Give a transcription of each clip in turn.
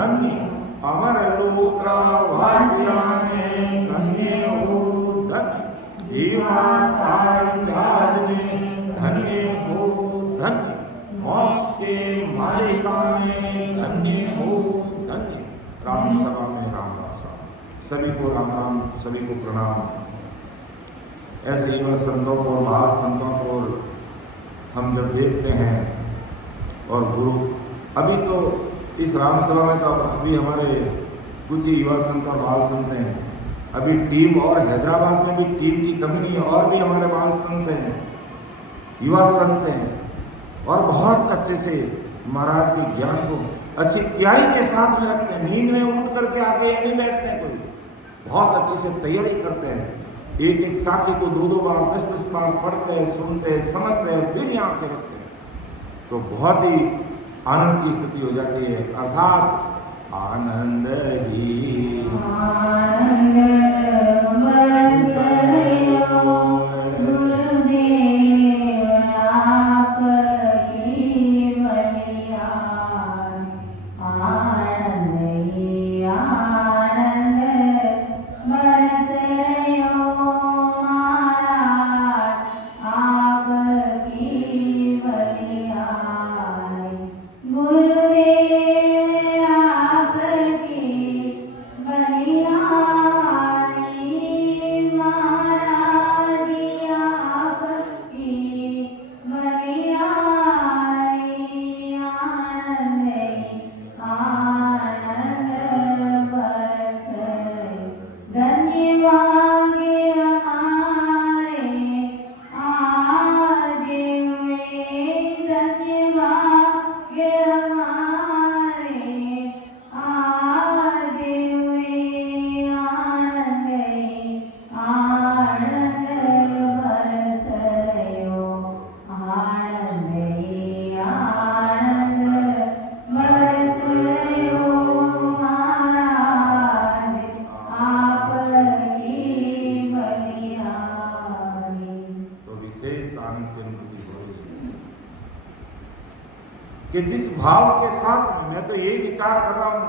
धन्य अमर लोकवासियाने धन्य हो धन्य जीवात्माने धन्य हो धन्य मोक्ष के मालिकाने धन्य हो धन्य। राम सभा में राम राम सभी को राम राम, सभी को प्रणाम। ऐसे युवा संतों को, महान संतों को हम जब देखते हैं और गुरु अभी तो इस राम सभा में तो अभी हमारे कुछ ही युवा संत और बाल संत हैं। अभी टीम और हैदराबाद में भी टीम की कमी नहीं है, और भी हमारे बाल संत हैं, युवा संत हैं, और बहुत अच्छे से महाराज के ज्ञान को अच्छी तैयारी के साथ में रखते हैं। नींद में उठ करके आके या नहीं बैठते हैं, कोई बहुत अच्छे से तैयारी करते हैं। एक एक साखी को 2-2 बार 10-10 बार पढ़ते हैं, सुनते हैं, समझते हैं, फिर यहाँ आके रखते हैं, तो बहुत ही आनंद की स्थिति हो जाती है। अर्थात आनंद ही आनंद कि जिस भाव के साथ मैं तो यही विचार कर रहा हूं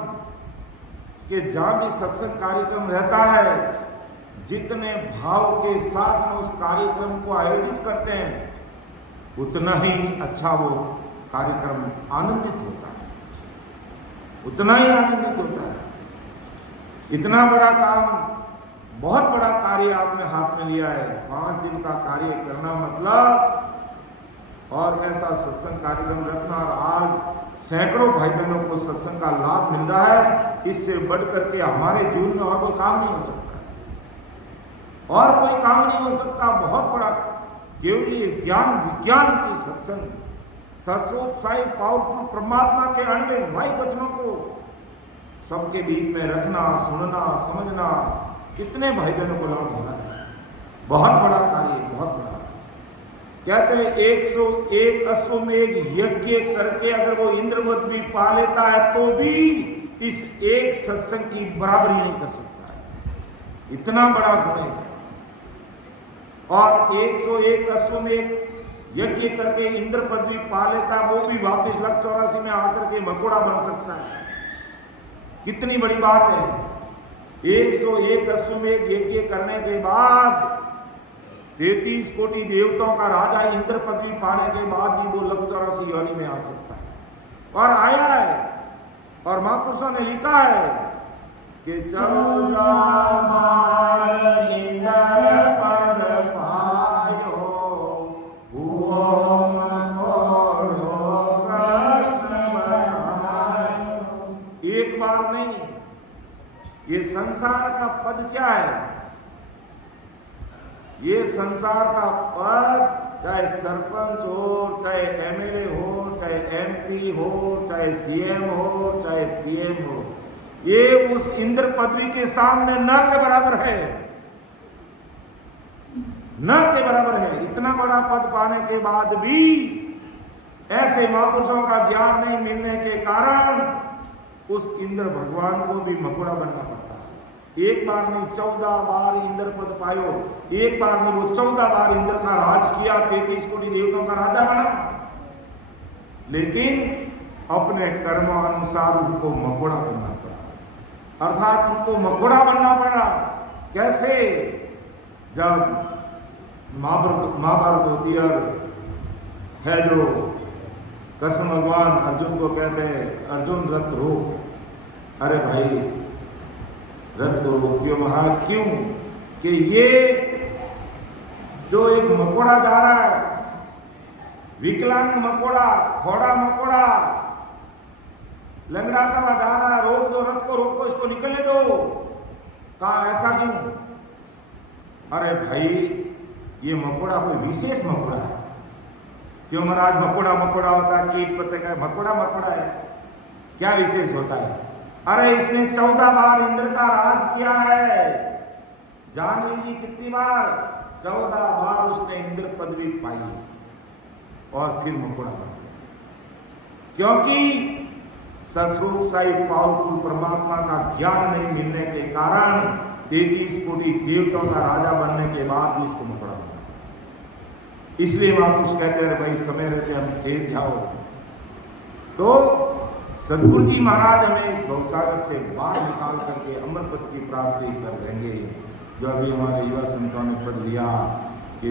कि जहां भी सत्संग कार्यक्रम रहता है, जितने भाव के साथ में उस कार्यक्रम को आयोजित करते हैं, उतना ही अच्छा वो कार्यक्रम आनंदित होता है, उतना ही आनंदित होता है। इतना बड़ा काम, बहुत बड़ा कार्य आपने हाथ में लिया है। 5 दिन का कार्य करना मतलब, और ऐसा सत्संग कार्यक्रम रखना, और आज सैकड़ों भाई बहनों को सत्संग का लाभ मिल रहा है। इससे बढ़ करके हमारे जीवन में और कोई काम नहीं हो सकता, और कोई काम नहीं हो सकता। बहुत बड़ा केवलीय ज्ञान विज्ञान की सत्संग, सस्वोत्साही पावरफुल परमात्मा के अणुवाई वचनों को सबके बीच में रखना, सुनना, समझना, कितने भाई बहनों को लाभ हो रहा है। बहुत बड़ा कार्य, बहुत बड़ा। कहते हैं 101 अश्वमेघ यज्ञ करके अगर वो इंद्रवत भी पा लेता है तो भी इस एक सत्संग की बराबरी नहीं कर सकता है। इतना बड़ा गुण है इसका। और 101 अश्वमेघ यज्ञ करके इंद्र पद भी पा लेता है, वो भी वापस लख 84 में आकर के मकोड़ा बन सकता है। कितनी बड़ी बात है। 101 अश्वमेघ यज्ञ करने के बाद 33 कोटि देवताओं का राजा इंद्र पदवी पाने के बाद भी वो लख 84 योनि में आ सकता है, और आया है। और महापुरुषों ने लिखा है कि 14 बार इंद्र पद पायो, हुओ मकोड़ो कृष्ण बतायो। एक बार नहीं, ये संसार का पद क्या है? ये संसार का पद, चाहे सरपंच हो, चाहे एमएलए हो, चाहे एमपी हो, चाहे सीएम हो, चाहे पीएम हो, ये उस इंद्र पदवी के सामने न के बराबर है, न के बराबर है। इतना बड़ा पद पाने के बाद भी ऐसे महापुरुषों का ज्ञान नहीं मिलने के कारण उस इंद्र भगवान को भी मकोड़ा बनना पड़ता है। एक बार नहीं, 14 बार इंद्र पद पायो। एक बार नहीं, वो 14 बार इंद्र का राज किया, 33 कोटि देवताओं का राजा बना। लेकिन अपने कर्मानुसार उनको मकोड़ा बनना पड़ा, अर्थात उनको मकोड़ा बनना पड़ा। कैसे? जब महाभारत होती है जो कृष्ण भगवान अर्जुन को कहते हैं, अर्जुन रथ रोक। अरे भाई रथ को रोक। क्यों महाराज? क्यों? कि ये जो एक मकोड़ा जा रहा है, विकलांग मकोड़ा, घोड़ा मकोड़ा, लंगड़ाता हुआ जा रहा है, रोक दो, रथ को रोको, इसको निकलने दो। कहा ऐसा क्यों? अरे भाई ये मकोड़ा कोई विशेष मकोड़ा है। क्यों महाराज? मकोड़ा मकोड़ा होता है, कीट पतंग, मकोड़ा मकोड़ा है, क्या विशेष होता है? अरे इसने 14 बार इंद्र का राज किया है। जान लीजिए कितनी बार? 14 बार उसने इंद्र पदवी पाई और फिर मकोड़ा बन गया। क्योंकि सस्वरूप साई पावरफुल परमात्मा का ज्ञान नहीं मिलने के कारण 33 कोटि देवताओं का राजा बनने के बाद भी उसको मकोड़ा बना। इसलिए महापुरुष कहते हैं भाई समय रहते हम चेत जाओ। तो सदगुरु जी महाराज हमें इस भवसागर से बाहर निकाल करके अमर पद की प्राप्ति कर देंगे। जो अभी हमारे युवा संतों ने पद लिया कि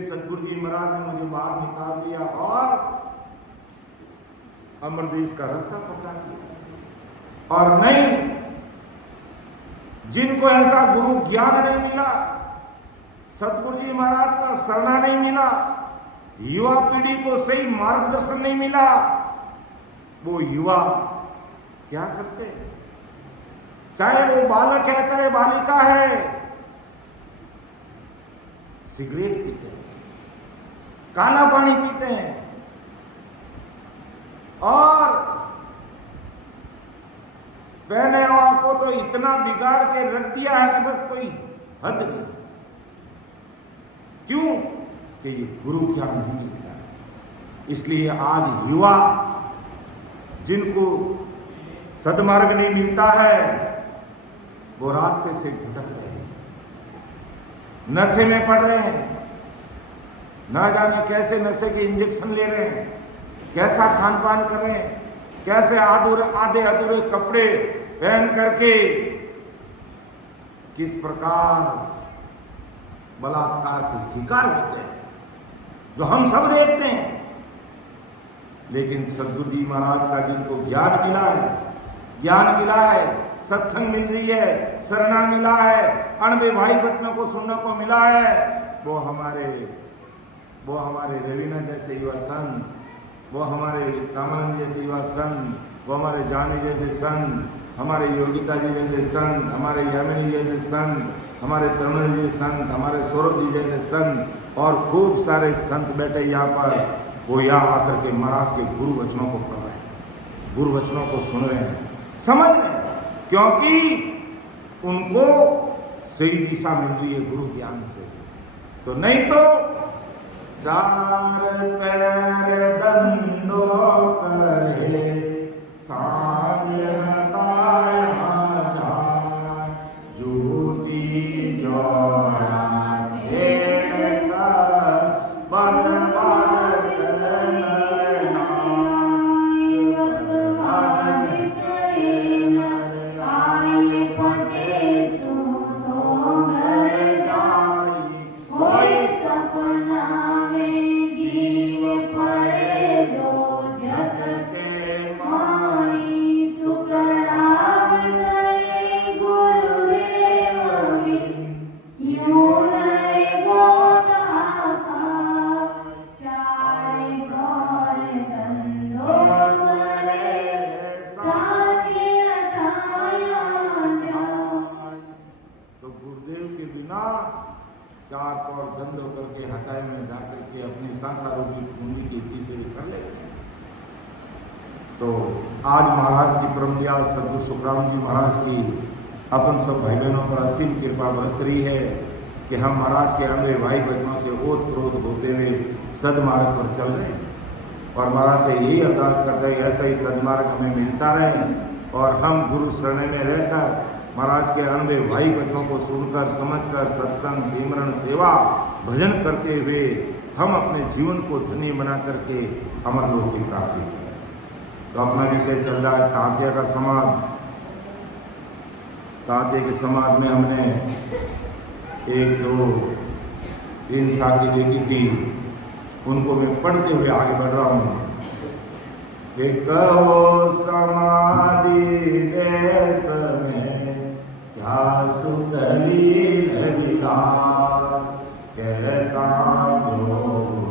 सदगुरु जी महाराज ने मुझे बाहर निकाल दिया और अमरदेश का रास्ता पकड़ा दिया। और नहीं, जिनको ऐसा गुरु ज्ञान नहीं मिला, सदगुरु जी महाराज का शरणा नहीं मिला, युवा पीढ़ी को सही मार्गदर्शन नहीं मिला, वो युवा क्या करते? चाहे वो बालक है चाहे बालिका है, सिगरेट पीते हैं, काला पानी पीते हैं और पहने हुआ को तो इतना बिगाड़ के रख दिया है कि बस कोई हद नहीं। क्यों? कि ये गुरु ज्ञान नहीं मिलता है। इसलिए आज युवा जिनको सदमार्ग नहीं मिलता है वो रास्ते से भटक रहे हैं, नशे में पड़ रहे हैं, ना जाने कैसे नशे के इंजेक्शन ले रहे हैं, कैसा खान पान कर रहे हैं, कैसे आधे अधूरे कपड़े पहन करके किस प्रकार बलात्कार के शिकार होते हैं, जो हम सब देखते हैं। लेकिन सदगुरु जी महाराज का जिनको ज्ञान मिला है, सत्संग मिल रही है, शरणा मिला है, अणबे भाई बच्चों को सुनने को मिला है, वो हमारे रवीना जैसे युवा संत, वो हमारे रामानंद जैसे युवा संत, वो हमारे जानी जैसे संत, हमारे योगिता जी जैसे संत, हमारे यामिनी जैसे संत, हमारे तरुण जी संत, हमारे सौरभ जी जैसे संत और खूब सारे संत बैठे यहाँ पर। वो यहाँ आकर के महाराज के गुरु वचनों को पढ़ रहे हैं, गुरु वचनों को सुन रहे हैं, समझ रहे हैं, क्योंकि उनको सही दिशा मिल रही है गुरु ज्ञान से। तो नहीं तो चार पैर दंडो करे साग हताया जाए, झूठी जोड़ा छेड़ कर बन तो आज महाराज की परमदयाल सदगुरु सुखराम जी महाराज की अपन सब भाई बहनों पर असीम कृपा बरस रही है कि हम महाराज के अमरे भाई बहनों से ओत प्रोत होते हुए सदमार्ग पर चल रहे हैं। और महाराज से यही अरदास करते हैं ऐसा ही सदमार्ग हमें मिलता रहे और हम गुरु शरण में रहकर महाराज के अनवे भाई बहनों को सुनकर समझकर सत्संग सिमरण सेवा भजन करते हुए हम अपने जीवन को धन्य बना करके अमर लोक की प्राप्ति करें। तो अपना विषय चल रहा है तांतिया का समाज। तांतिया के समाज में हमने 1, 2, 3 साल की देखी थी, उनको मैं पढ़ते हुए आगे बढ़ रहा हूँ। कि कहो समाधि देश में क्या सुख लील विलास, कहता तो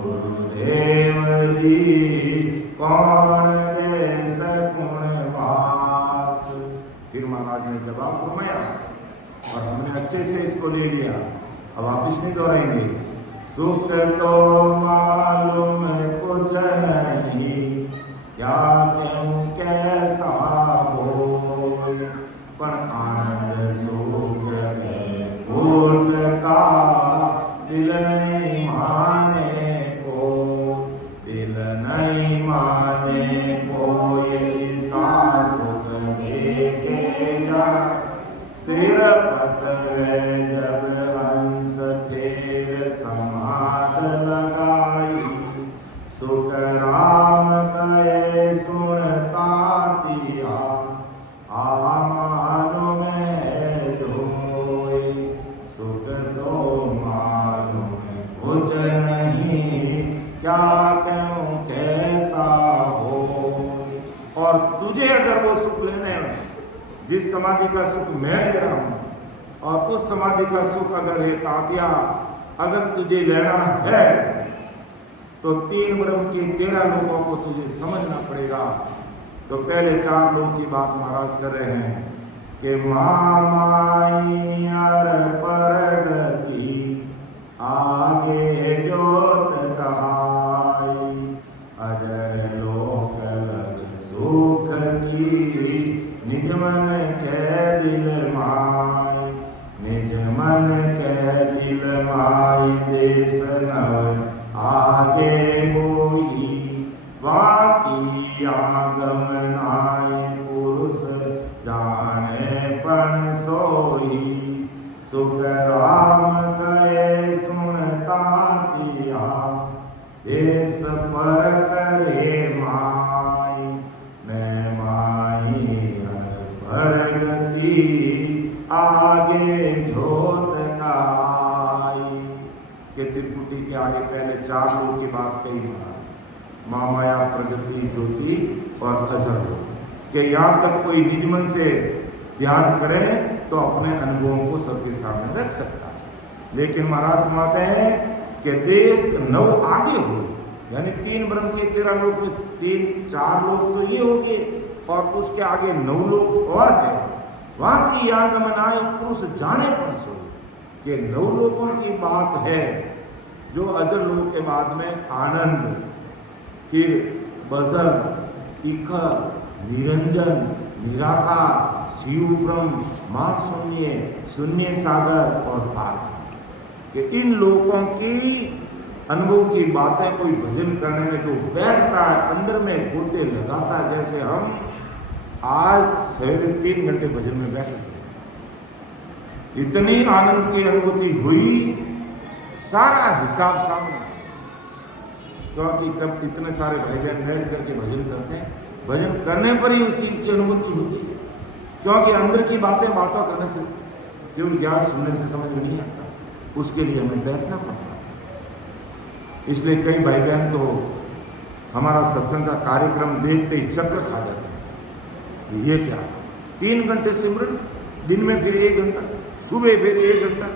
गुरुदेव जी कौन देश गुण वास। फिर महाराज ने जवाब फरमाया और हमने अच्छे से इसको ले लिया, अब वापिस नहीं दोहराएंगे। सुख तो मालूम कुछ नहीं, क्या क्यों कैसा हो, पर आनंद सुख में फूल का दिल नहीं माने को, दिल नहीं माने को ये सा सुख देखेगा। तेरा पत्र जब हंस फेर समाध लगाई, सुख राम कहे सुनता तिया, आ मालूम है धोए, सुख तो मालूम कुछ नहीं, क्या क्यों कैसा हो। और तुझे अगर वो सुख लेने हैं जिस समाधि का सुख मैं ले रहा हूं, और उस समाधि का सुख अगर है तांतिया अगर तुझे लेना है तो 3 ब्रह्म के 13 लोगों को तुझे समझना पड़ेगा। तो पहले 4 लोगों की बात महाराज कर रहे हैं कि मामाई अर परगति आगे जोत कहाई, अजर लोक लग सुख की, निज मन के दिल माय, निज मन के दिल माय, देश नव आगे होई, बाकी आगम नाय, पुरुष जाने पण सोई, सुख राम कहे सुनता तिया, देश पर करे माय, मैं माई परगति आगे जोत गाई। के त्रिपुटी के आगे पहले 4 लोगों की बात कही माँ माया प्रगति ज्योति और अजर हो कि यहाँ तक कोई निज मन से ध्यान करे तो अपने अनुभवों को सबके सामने रख सकता है। लेकिन महाराज फरमाते हैं कि देश 9 आगे हो, यानी 3 ब्रह्म के 13 लोग में 4 लोग तो ये हो गए और उसके आगे 9 लोग और है। वहां की याद मनाए पुरुष जाने पर सो कि 9 लोगों की बात है जो अजर लोग के बाद में आनंद, फिर बजर, इखर, निरंजन, निराकार, शिव ब्रह्म, मां शून्य, शून्य सागर और पार कि इन लोगों की अनुभव की बातें कोई भजन करने में जो बैठता है अंदर में गोते लगाता है। जैसे हम आज सवेरे 3 घंटे भजन में बैठे, इतनी आनंद की अनुभूति हुई, सारा हिसाब सामने, क्योंकि सब इतने सारे भाई बहन बैठ करके भजन करते हैं। भजन करने पर ही उस चीज की अनुभूति होती है, क्योंकि अंदर की बातें बातों करने से, केवल ज्ञान सुनने से समझ में नहीं आता, उसके लिए हमें बैठना पड़ता है। इसलिए कई भाई बहन तो हमारा सत्संग का कार्यक्रम देखते ही चक्र खा जाते हैं। ये क्या 3 घंटे सिमरन, दिन में फिर 1 घंटा, सुबह फिर 1 घंटा,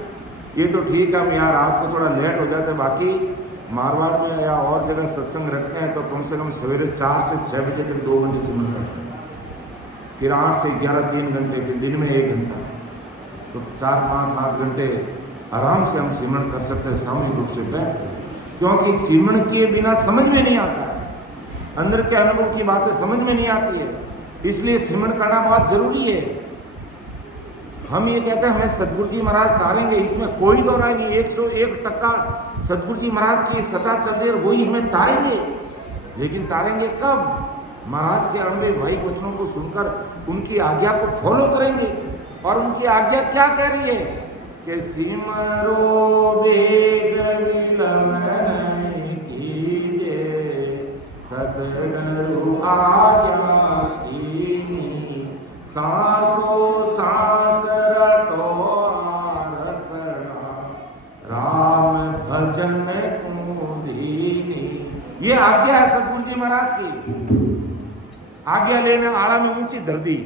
ये तो ठीक है। हम यहाँ रात को थोड़ा लेट हो जाता है, बाकी मारवाड़ में या और जगह सत्संग रखते हैं तो कम से कम सवेरे 4 से 6 बजे तक 2 घंटे सिमरन करते हैं, फिर 8 से 11 3 घंटे, फिर दिन में 1 घंटा, तो 4, 5, 7 घंटे आराम से हम सिमरन कर सकते हैं सामूहिक रूप से बैठ, क्योंकि सिमरन किए बिना समझ में नहीं आता है। अंदर के अनुभव की बातें समझ में नहीं आती है, इसलिए सिमरन करना बहुत जरूरी है। हम ये कहते हैं हमें सतगुरु जी महाराज तारेंगे, इसमें कोई दो राय नहीं, 101% सतगुरु जी महाराज की सता चल रही है, वही हमें तारेंगे। लेकिन तारेंगे कब? महाराज के अमृत भाई वचनों को सुनकर उनकी आज्ञा को फॉलो करेंगे। और उनकी आज्ञा क्या कह रही है कि सिमरो बेग विलंब कीजे, सतगुरु आज्ञा कीनी, सांसों सांस रटो रसना, राम भजन को दीनी। ये आज्ञा है सतगुरु जी महाराज की। आज्ञा लेने आड़ा में ऊंची धर दी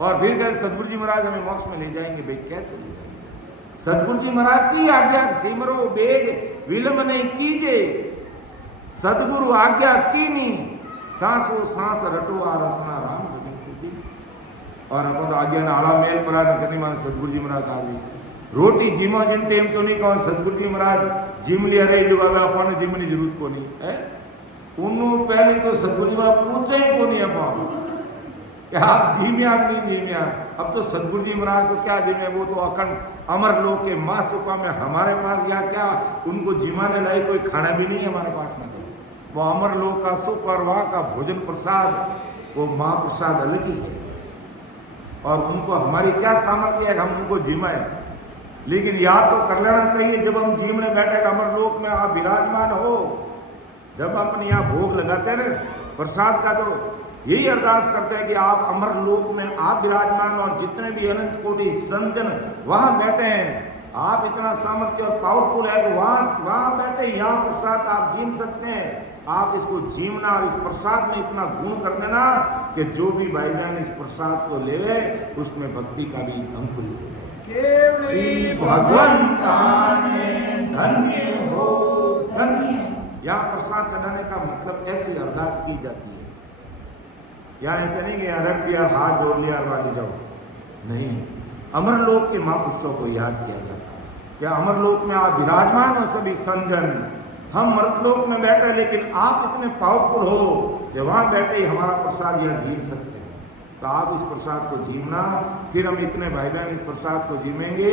और फिर कहते सतगुरु जी महाराज हमें मोक्ष में ले जाएंगे। भाई कैसे ले जाएंगे? सतगुरु जी महाराज की आज्ञा, सिमरो बेग विलंब नहीं कीजिए, सतगुरु आज्ञा कीनी, सांसों सांस रटो आ रसना, राम भजन को दी। और अपन तो आज्ञा ना आड़ा मेल परा न करनी मान सतगुरु जी महाराज आ गए। रोटी जिमा जिन टेम तो नहीं कहो सतगुरु जी महाराज जिम लिया रहे डुबावे अपन जिमनी जरूरत को नहीं है। उन्होंने पहले तो सतगुरु जी महाराज पूछे ही को नहीं अपन कि आप जीम्या नहीं जीम्या। अब तो सतगुरु जी महाराज को क्या जीम्या, वो तो अखंड अमर लोक के माँ सुखा में हमारे पास यहाँ क्या उनको जिमाने लाई कोई खाना भी नहीं है हमारे पास में। तो वो अमर लोक का सुख और वहाँ का भोजन प्रसाद वो महाप्रसाद अलग ही है। और उनको हमारी क्या सामर्थ्य है हम उनको जिमाए। लेकिन याद तो कर लेना चाहिए जब हम जीमने बैठे अमर लोक में आप विराजमान हो, जब अपने यहाँ भोग लगाते हैं ना प्रसाद का, तो यही अरदास करते हैं कि आप अमर लोक में आप विराजमान और जितने भी अनंत कोटि संतजन वहाँ बैठे हैं, आप इतना सामर्थ्य और पावरफुल है कि वहाँ बैठे यहाँ प्रसाद आप जीम सकते हैं। आप इसको जीवना और इस प्रसाद में इतना गुण कर देना कि जो भी भाई बहन इस प्रसाद को लेवे उसमें भक्ति का भी अंकुरित हो। धन्य हो धन्य। यहाँ प्रसाद चढ़ाने का मतलब ऐसी अरदास की जाती है। यहाँ ऐसे नहीं कि यहाँ रख दिया हाथ जोड़ लिया और वाली जाओ, नहीं। अमर लोक के महापुरुषों को याद किया जाता है। क्या अमर लोक में आप विराजमान हो सभी संजन, हम मृतलोक में बैठे लेकिन आप इतने पावरफुल हो कि वहाँ बैठे ही हमारा प्रसाद यहाँ जीव सकते हैं। तो आप इस प्रसाद को जीवना, फिर हम इतने भाई बहन इस प्रसाद को जीवेंगे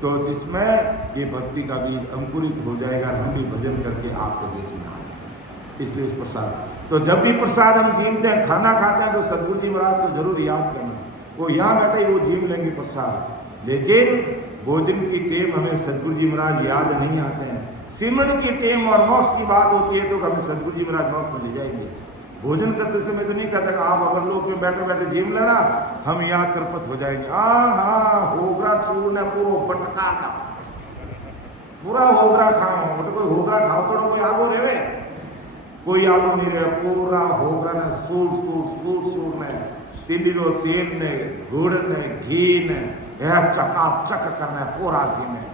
तो इसमें ये भक्ति का बीज अंकुरित हो जाएगा। हम भी भजन करके आपको देश में आएंगे। इसलिए इस प्रसाद तो जब भी प्रसाद हम जीवते हैं, खाना खाते हैं, तो सतगुरु जी महाराज को जरूर याद करना। वो यहाँ बैठे ही वो जीव लेंगे प्रसाद, लेकिन भोजन की टेम हमें सतगुरु जी महाराज याद नहीं आते हैं। सिमरन की टेम और मोक्ष की बात होती है तो हमें सतगुरु जी महाराज मोक्ष में ले जाएंगे। भोजन करते समय तो नहीं कहता कि आप अगर लोग में बैठे बैठे जीव लेना हम यहाँ तरपत हो जाएंगे। हाँ होगरा चूर्ण पूरा बटका पूरा होगरा खाओ, बट कोई होगरा खाओ तो कोई आगो रेवे, कोई आगो नहीं रहे। पूरा होगरा ने सूर सूर सूर सूर ने तिलीरो तेल ने गुड़ ने घी ने यह चकाचक करना पूरा घी में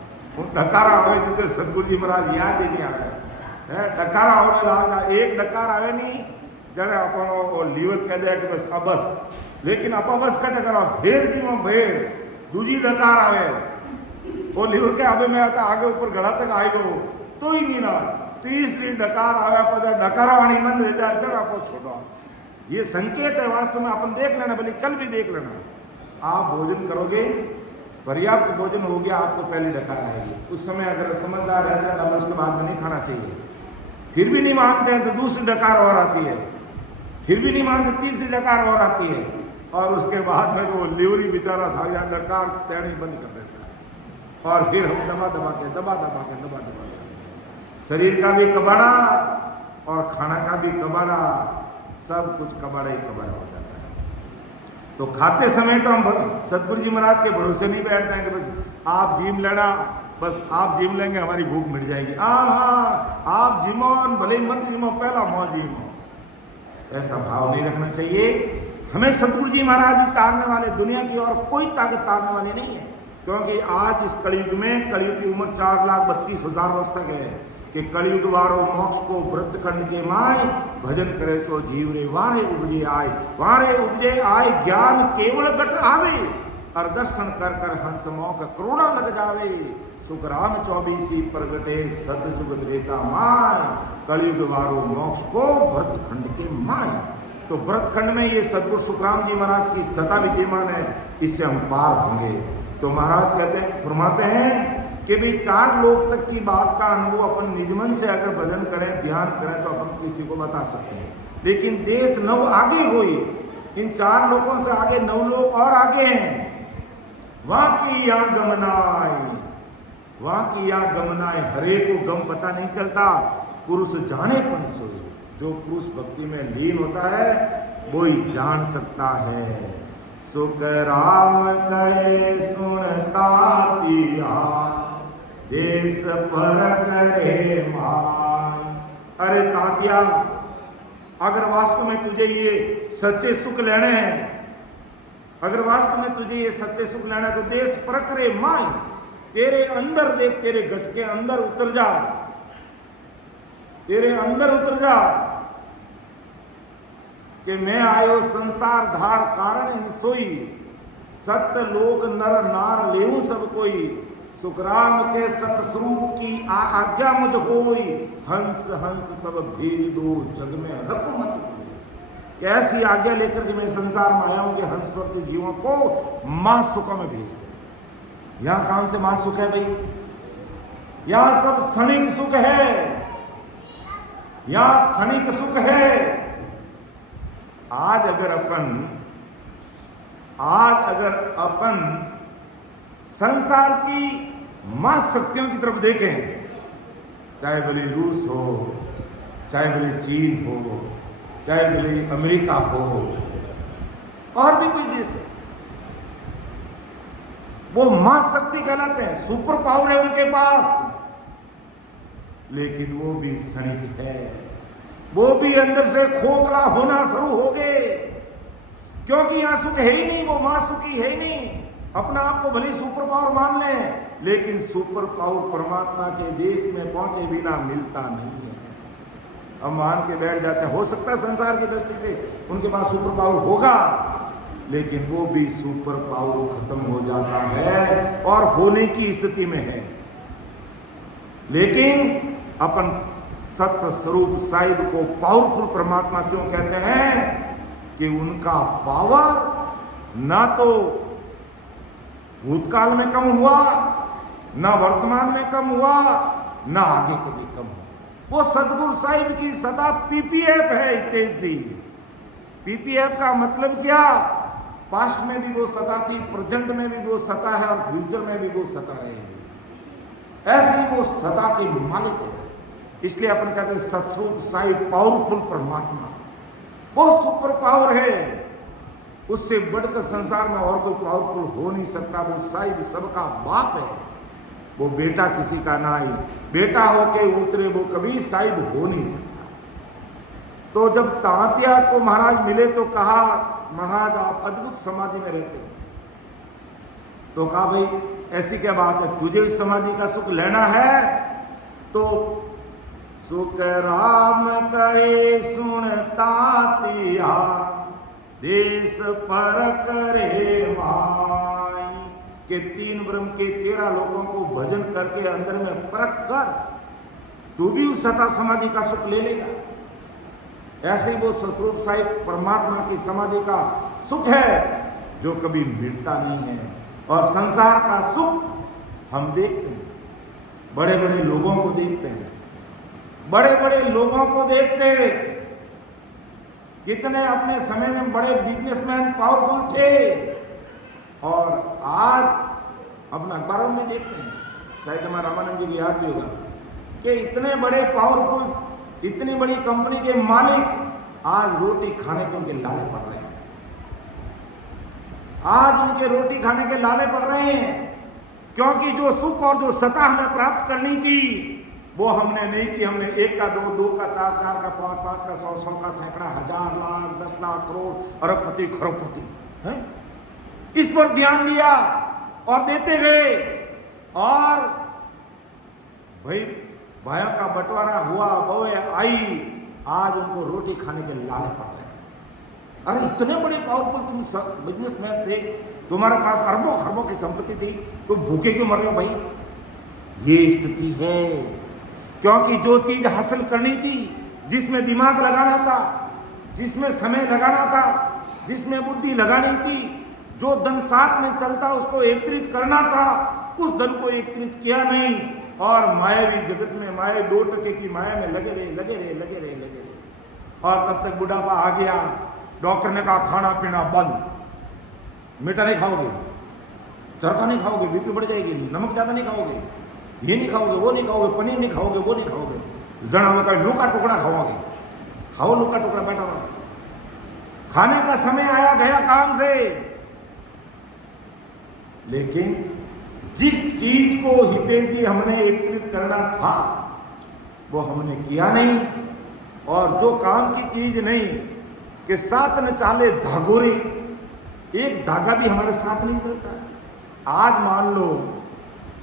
डकारा आवे जिते सतगुरु जी महाराज याद ही नहीं आवे। डकारा होने लगा, एक डकार आवे नहीं जड़े अपन लीवर कह दे कि बस अबस, लेकिन आप बस कटे करो भेड़ जी में भेड़ दूजी डकार आवे वो लीवर के अबे में आगे ऊपर गड़ा तक आए गो तो ही नहीं ना, तीसरी डकार आवे पर डकारा वाणी बंद रह जाए कर आप छोड़ो। ये संकेत है वास्तव में, अपन देख लेना, भले कल भी देख लेना। आप भोजन करोगे, पर्याप्त भोजन हो गया, आपको पहली डकार आएगी। उस समय अगर समझदार रहता है तो हमें उसके बाद में नहीं खाना चाहिए। फिर भी नहीं मानते हैं तो दूसरी डकार और आती है, फिर भी नहीं मानते तीसरी डकार और आती है, और उसके बाद में तो ल्यूरी बेचारा था या डकार तैरनी बंद कर देता है। और फिर हम दबा दबा के शरीर का भी कबाड़ा और खाना का भी कबाड़ा, सब कुछ कबाड़ा ही कबाड़ा हो जाता है। तो खाते समय तो हम सतगुरु जी महाराज के भरोसे नहीं बैठते हैं कि बस आप जिम लेना, बस आप जिम लेंगे हमारी भूख मिट जाएगी। हाँ आप जिमो भले मत जिमो, पहला मौ जिमो, ऐसा भाव नहीं रखना चाहिए। हमें सतगुरु जी महाराज ही तारने वाले, दुनिया की और कोई ताकत तारने वाली नहीं है। क्योंकि आज इस कलयुग में, कलयुग की उम्र 4,32,000 वर्ष तक है कि कलयुग वारो मोक्ष को व्रत खंड के माय, भजन करे सो जीव रे वारे उपजे आए, वारे उपजे आए ज्ञान केवल घट आवे। और दर्शन कर कर हंस मोह करुणा लग जावे। सुख राम 24 प्रगटे सतयुग त्रेता माय, कलयुग वारो मोक्ष को भरतखंड के माय। तो भरतखंड में ये सदगुरु सुखराम जी महाराज की सता विद्यमान है, इससे हम पार होंगे। तो महाराज कहते हैं, फरमाते हैं कि भाई 4 लोक तक की बात का अनुभव अपन निजमन से अगर भजन करें, ध्यान करें तो अपन किसी को बता सकते हैं। लेकिन देश 9 आगे हुई, इन 4 लोकों से आगे 9 लोक और आगे हैं। वहां की या गमनाय, वहां की या गमनाय, हरे को गम पता नहीं चलता, पुरुष जाने पर सोई। जो पुरुष भक्ति में लीन होता है वो ही जान सकता है। सुख राम कहे सुनता तिया, देश पर करे माय। अरे तातिया, अगर वास्तव में तुझे ये सच्चे सुख लेने हैं, अगर वास्तव में तुझे ये सच्चे सुख लेना है तो देश पर करे माय। तेरे अंदर देख, तेरे घट के अंदर उतर जा, तेरे अंदर उतर जा कि मैं आयो संसार धार कारण इन सोई, सत्य लोक नर नार लेऊ सब कोई। सुखराम के सतस्वरूप की आज्ञा मत होई, हंस हंस सब भेज दो जग में रखो मत। कैसी आज्ञा लेकर के मैं संसार में आया हूं कि हंसवर्ती जीवों को मां सुख में भेज दो। यहां कहां से मां सुख है भाई? यहां सब क्षणिक सुख है, यहां क्षणिक सुख है। आज अगर अपन संसार की मां शक्तियों की तरफ देखें, चाहे भले रूस हो, चाहे भले चीन हो, चाहे भले अमेरिका हो, और भी कोई देश है, वो मां शक्ति कहलाते हैं, सुपर पावर है उनके पास, लेकिन वो भी क्षणिक है। वो भी अंदर से खोखला होना शुरू हो गए, क्योंकि यहां सुख है ही नहीं, वो मां सुखी है ही नहीं। अपना आप को भले सुपर पावर मान लें, लेकिन सुपर पावर परमात्मा के देश में पहुंचे बिना मिलता नहीं है। अब मान के बैठ जाते हैं, हो सकता है संसार की दृष्टि से उनके पास सुपर पावर होगा, लेकिन वो भी सुपर पावर खत्म हो जाता है और होने की स्थिति में है। लेकिन अपन सत्य स्वरूप साहिब को पावरफुल परमात्मा क्यों कहते हैं? कि उनका पावर ना तो भूतकाल में कम हुआ, ना वर्तमान में कम हुआ, ना आगे कभी कम हुआ। वो सदगुरु साहिब की सदा पीपीएफ है, तेजी। पीपीएफ का मतलब क्या? पास्ट में भी वो सता थी, प्रेजेंट में भी वो सता है और फ्यूचर में भी वो सता रहेगी। ऐसे ही वो सता के मालिक है। इसलिए अपन कहते हैं सतस्वरूप साहिब पावरफुल परमात्मा, वो सुपर पावर है। उससे बढ़कर संसार में और कोई पावरफुल हो नहीं सकता। वो साहिब सबका बाप है, वो बेटा किसी का ना ही, बेटा होके उतरे वो कभी साहिब हो नहीं सकता। तो जब तांतिया को महाराज मिले तो कहा, महाराज आप अद्भुत समाधि में रहते हो। तो कहा भाई ऐसी क्या बात है, तुझे इस समाधि का सुख लेना है? तो सुख राम कहे सुनता तिया, देश पर करे माई। के 3 ब्रह्म के 13 लोगों को भजन करके अंदर में परख कर तू भी उस सता समाधि का सुख ले लेगा। ऐसे ही वो सतस्वरूप साहिब परमात्मा की समाधि का सुख है जो कभी मिटता नहीं है। और संसार का सुख हम देखते हैं, बड़े बड़े लोगों को देखते हैं, बड़े बड़े लोगों को देखते, कितने अपने समय में बड़े बिजनेसमैन पावरफुल थे, और आज अपना अखबारों में देखते हैं, शायद हमारा रामानंद जी को याद भी होगा कि इतने बड़े पावरफुल, इतनी बड़ी कंपनी के मालिक आज रोटी खाने के उनके लाले पड़ रहे हैं। आज उनके रोटी खाने के लाले पड़ रहे हैं, क्योंकि जो सुख और जो सता हमें प्राप्त करनी थी वो हमने नहीं की। हमने 1 का 2, 2 का 4, 4 का 5, 5 का 100, 100 का सैकड़ा, 1000 लाख 10 लाख करोड़ अरबपति खरबपति है, इस पर ध्यान दिया और देते गए। और भाई भाइयों का बंटवारा हुआ, बहुएं आई, आज उनको रोटी खाने के लाले पड़ रहे हैं। अरे इतने बड़े पावरफुल तुम बिजनेसमैन थे, तुम्हारे पास अरबों खरबों की संपत्ति थी, तो भूखे क्यों मर रहे हो भाई? ये स्थिति है। क्योंकि जो चीज हासिल करनी थी, जिसमें दिमाग लगाना था, जिसमें समय लगाना था, जिसमें बुद्धि लगानी थी, जो धन साथ में चलता उसको एकत्रित करना था, उस धन को एकत्रित किया नहीं और मायावी जगत में, माया 2% की माया में लगे रहे। और तब तक बुढ़ापा आ गया। डॉक्टर ने कहा खाना पीना बंद, मीठा नहीं खाओगे, चरखा नहीं खाओगे, बीपी बढ़ जाएगी, नमक ज्यादा नहीं खाओगे, ये नहीं खाओगे, वो नहीं खाओगे, पनीर नहीं खाओगे, वो नहीं खाओगे, जना में का लूका टुकड़ा खाओगे, खाओ लूका टुकड़ा, बैठा रहो। खाने का समय आया गया काम से, लेकिन जिस चीज को हितेजी हमने एकत्रित करना था वो हमने किया नहीं। और जो काम की चीज नहीं कि साथ न चाले धागोरे, एक धागा भी हमारे साथ नहीं चलता। आज मान लो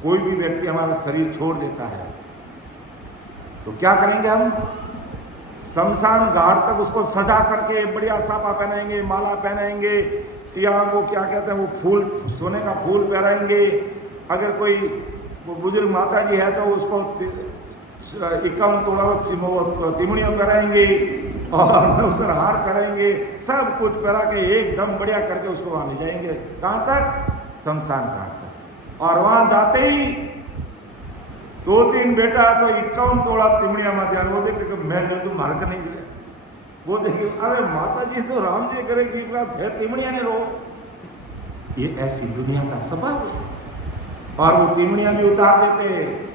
कोई भी व्यक्ति हमारा शरीर छोड़ देता है तो क्या करेंगे हम? शमशान घाट तक उसको सजा करके बढ़िया साफा पहनाएंगे, माला पहनाएंगे, या वो क्या कहते हैं वो फूल, सोने का फूल पहनाएंगे। अगर कोई बुजुर्ग माता जी है तो उसको 51 तोड़ा तिमड़ियों पहनाएंगे और नवसर हार पहनाएंगे, सब कुछ पहना के एकदम बढ़िया करके उसको वहां ले जाएंगे। कहाँ तक? शमशान घाट तक। और वहां जाते ही 2-3 बेटा तो 51 तोड़ा तिमड़िया में ध्यान, वो देखे मैं तो मार कर नहीं गिरे, वो देखिए अरे माता जी तो राम जी करेगी, थे तिमड़िया ने रो। ये ऐसी दुनिया का स्वभाव है। और वो तिमड़िया भी उतार देते,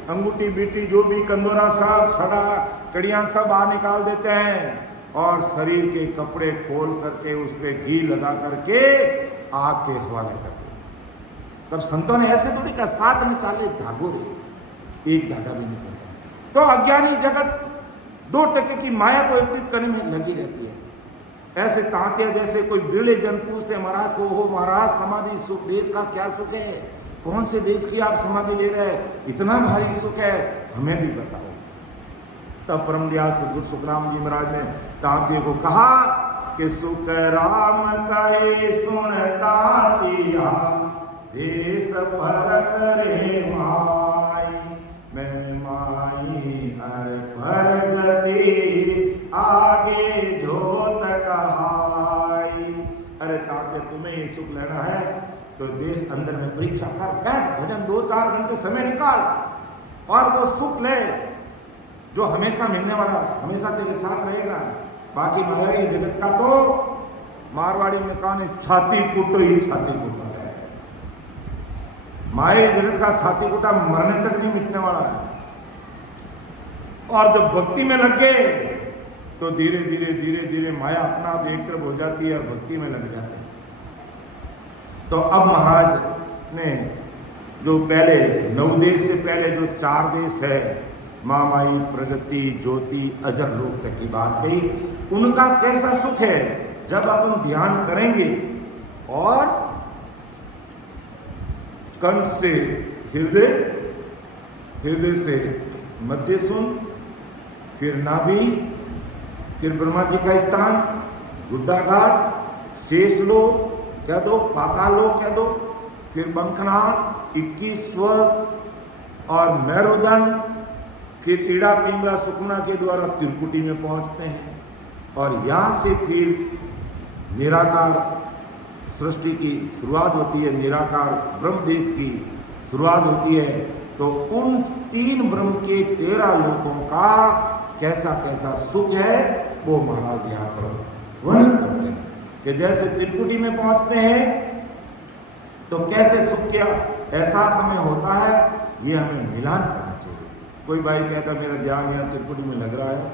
अंगूठी बीटी जो भी कंदोरा सब सड़ा कड़ियां सब बाहर निकाल देते हैं और शरीर के कपड़े खोल करके उस पर घी लगा करके आग के हवाले कर देते। तब संतों ने ऐसे थोड़ी कहा साथ न चाले धागो रे, एक धागा भी नहीं करता। तो अज्ञानी जगत 2% की माया को एकत्रित करने में लगी रहती है। ऐसे तांतिया जैसे कोई बिरले जन पूछते महाराज को, हो महाराज समाधि सुख, देश का क्या सुख है, कौन से देश की आप समाधि ले रहे हैं, इतना भारी सुख है, हमें भी बताओ। तब परम दयाल सदगुरु सुखराम जी महाराज ने तांतिया को कहा कि सुख राम कहे सुन तांतिया, देश भरत रे माई, मैं माई हर प्रगति आगे जोत कहाई। अरे ताते तुम्हें ये सुख लेना है तो देश अंदर में परीक्षा कर, बैठ भजन 2-4 घंटे समय निकाल और वो सुख ले जो हमेशा मिलने वाला, हमेशा तेरे साथ रहेगा। बाकी मारवाड़ी जगत का तो मारवाड़ी में कहा नहीं, छाती कूटो ही छाती कूटो है। माए जगत का छाती कूटा मरने तक नहीं मिटने वाला है। और जब भक्ति में लग गए तो धीरे धीरे माया अपना आप एक तरफ हो जाती है और भक्ति में लग जाते हैं। तो अब महाराज ने जो पहले 9 देश से पहले जो 4 देश है, मामाई, प्रगति, ज्योति, अजर लोक तक की बात कही। उनका कैसा सुख है जब अपन ध्यान करेंगे और कंठ से हृदय, हृदय से मध्य सुन, फिर नाभि, फिर ब्रह्मा जी का स्थान, गुद्दाघाट, शेष लोक कह दो, पाताल लोक कह दो, फिर बंखनाट, 21 स्वर और मेरुदंड, फिर ईड़ा पिंगला सुखना के द्वारा त्रिकुटी में पहुंचते हैं। और यहाँ से फिर निराकार सृष्टि की शुरुआत होती है, निराकार ब्रह्म देश की शुरुआत होती है। तो उन 3 ब्रह्म के 13 लोकों का कैसा कैसा सुख है वो महाराज यहाँ पर वर्णन करते हैं कि जैसे त्रिकुटी में पहुंचते हैं तो कैसे सुख क्या एहसास हमें होता है, ये हमें मिलान करना चाहिए। कोई भाई कहता मेरा ध्यान यहाँ त्रिकुटी में लग रहा है,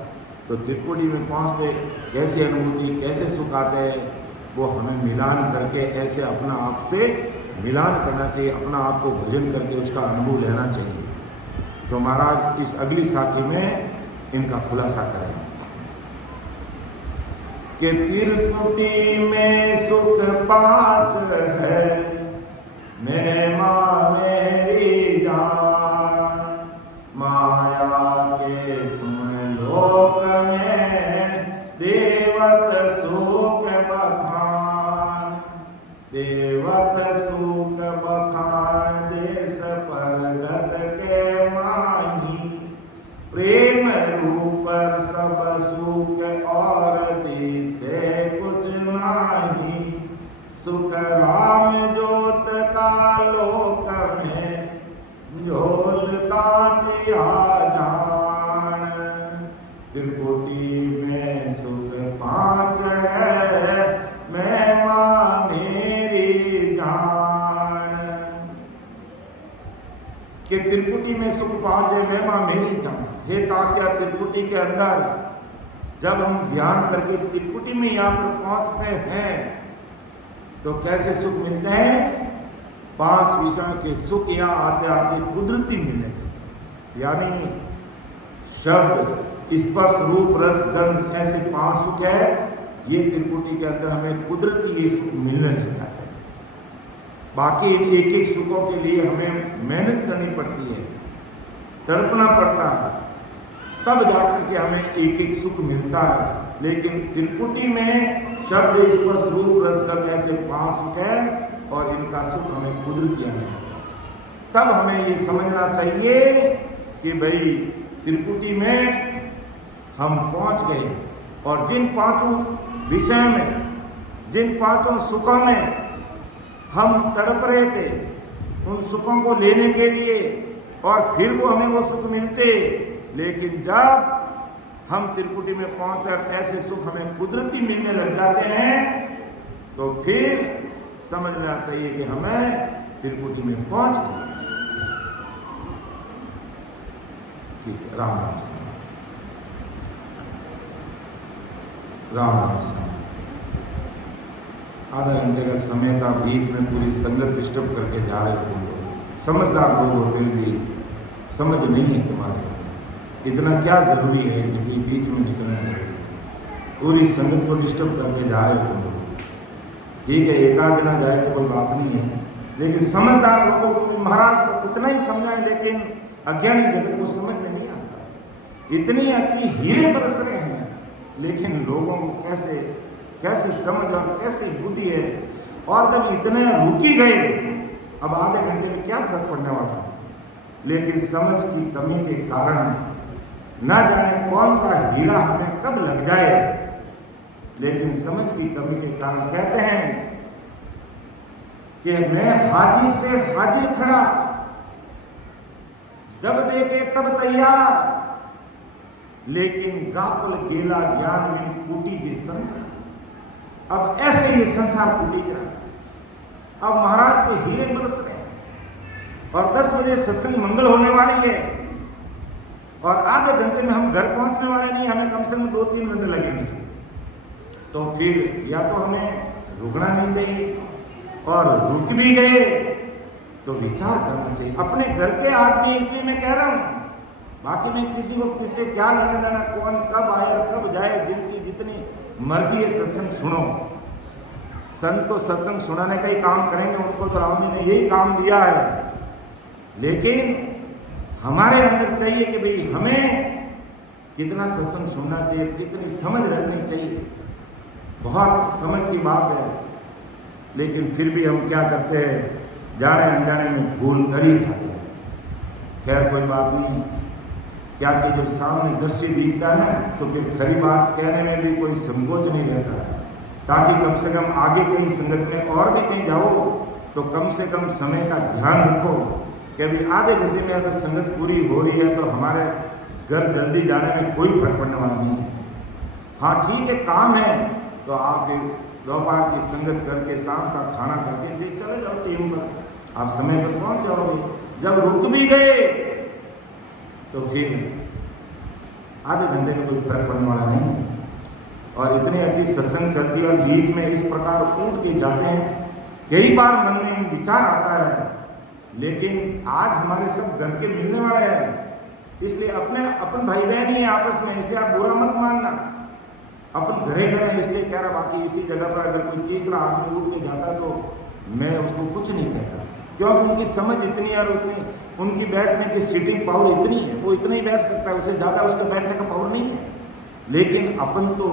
तो त्रिकुटी में पहुंचते कैसी अनुभूति, कैसे सुख आते हैं, वो हमें मिलान करके ऐसे अपना आप से मिलान करना चाहिए, अपना आप को भजन करके उसका अनुभव लेना चाहिए। तो महाराज इस अगली साखी में इनका खुलासा करें कि त्रिकुटी में सुख 5 है, मैं माँ मेरी जान, माया के सुन लोक में देवत सुख बखान, देवत सुख राम जोत का लोक में जोत तातिया जान। त्रिपुटी में सुख पांच है महिमा मेरी जान। कि त्रिपुटी में सुख पांच है महिमा मेरी जान। हे तात्या, त्रिपुटी के अंदर जब हम ध्यान करके त्रिपुटी में यहाँ पर पहुंचते हैं तो कैसे सुख मिलते हैं? 5 विषयों के सुख यहाँ आते आते कुदरती मिले, यानी शब्द, स्पर्श, रूप, रस, गंध, ऐसे 5 सुख है। ये त्रिपुटी के अंदर हमें कुदरती ये सुख मिलने लग जाते हैं। बाकी एक एक सुखों के लिए हमें मेहनत करनी पड़ती है, तड़पना पड़ता है, तब जाकर के हमें एक एक सुख मिलता है। लेकिन त्रिपुटी में शब्द, स्पर्श, रूप, रस, गंध ऐसे 5 सुख है और इनका सुख हमें कुदरती है। तब हमें ये समझना चाहिए कि भाई त्रिपुटी में हम पहुंच गए और जिन 5 विषय में, जिन 5 सुखों में हम तड़प रहे थे, उन सुखों को लेने के लिए और फिर वो हमें वो सुख मिलते। लेकिन जब हम त्रिपुटी में पहुंचकर ऐसे सुख हमें कुदरती मिलने लग जाते हैं तो फिर समझना चाहिए कि हमें त्रिपुटी में पहुंच गए। ठीक है, राम राम से राम राम से। आधा घंटे का समय था, बीच में पूरी संगत डिस्टर्ब करके जा रहे थे। समझदार लोग होते हुए भी समझ नहीं है तुम्हारे, इतना क्या जरूरी है कि बीच में निकलना है? पूरी संगत को डिस्टर्ब करके जा रहे हो। ठीक है, एकाध ना जाए तो कोई बात नहीं है, लेकिन समझदार लोगों को महाराज कितना ही समझाए, लेकिन अज्ञानी जगत को समझ में नहीं आता। इतनी अच्छी हीरे बरस रहे हैं, लेकिन लोगों को कैसे कैसे समझ और कैसे बुद्धि है। और जब इतने रुकी गए, अब आधे घंटे में क्या फर्क पड़ने वाला है? लेकिन समझ की कमी के कारण ना जाने कौन सा हीरा हमें कब लग जाए, लेकिन समझ की कमी के कारण कहते हैं कि मैं हाजी से हाजिर खड़ा, जब देखे तब तैयार, लेकिन गाफल गेला ज्ञान में कूटी के संसार। अब ऐसे ये संसार कूटी गिरा। अब महाराज के हीरे बरस रहे हैं और 10 बजे सत्संग मंगल होने वाली है और आधे घंटे में हम घर पहुंचने वाले नहीं, हमें कम से कम 2-3 घंटे लगेंगे। तो फिर या तो हमें रुकना नहीं चाहिए, और रुक भी गए तो विचार करना चाहिए। अपने घर के आदमी, इसलिए मैं कह रहा हूं, बाकी मैं किसी को किससे क्या लेने देना, कौन कब आए और कब जाए, जिनकी जितनी मर्जी है सत्संग सुनो। संत तो सत्संग सुनाने का ही काम करेंगे, उनको तो राम जी ने यही काम दिया है। लेकिन हमारे अंदर चाहिए कि भाई हमें कितना सत्संग सुनना चाहिए, कितनी समझ रखनी चाहिए। बहुत समझ की बात है, लेकिन फिर भी हम क्या करते हैं, जाने अनजाने में भूल कर ही जाते हैं। खैर कोई बात नहीं, क्या कि जब सामने दृश्य दिखता है ना, तो फिर खरी बात कहने में भी कोई संकोच नहीं रहता है। ताकि कम से कम आगे कहीं संगत में और भी कहीं जाओ तो कम से कम समय का ध्यान रखो कि अभी आधे घंटे में अगर संगत पूरी हो रही है तो हमारे घर जल्दी जाने में कोई फर्क पड़ने वाला नहीं है। हाँ ठीक है, काम है तो आप दोपहर की संगत करके शाम का खाना करके फिर चले जाओ टीम पर, आप समय पर पहुंच जाओगे। जब रुक भी गए तो फिर आधे घंटे में कोई फर्क पड़ने वाला नहीं है। और इतनी अच्छी सत्संग चलती है और बीच में इस प्रकार उठ के जाते हैं, कई बार मन में विचार आता है, लेकिन आज हमारे सब घर के मिलने वाले हैं, इसलिए अपन भाई बहन ही है आपस में, इसलिए आप बुरा मत मानना। अपन घरे घर है इसलिए कह रहा, बाकी इसी जगह पर अगर कोई तीसरा आदमी उठ के जाता तो मैं उसको कुछ नहीं कहता, क्योंकि उनकी समझ इतनी है और उनकी बैठने की सीटिंग पावर इतनी है, वो इतना ही बैठ सकता है, उससे ज़्यादा उसके बैठने का पावर नहीं है। लेकिन अपन तो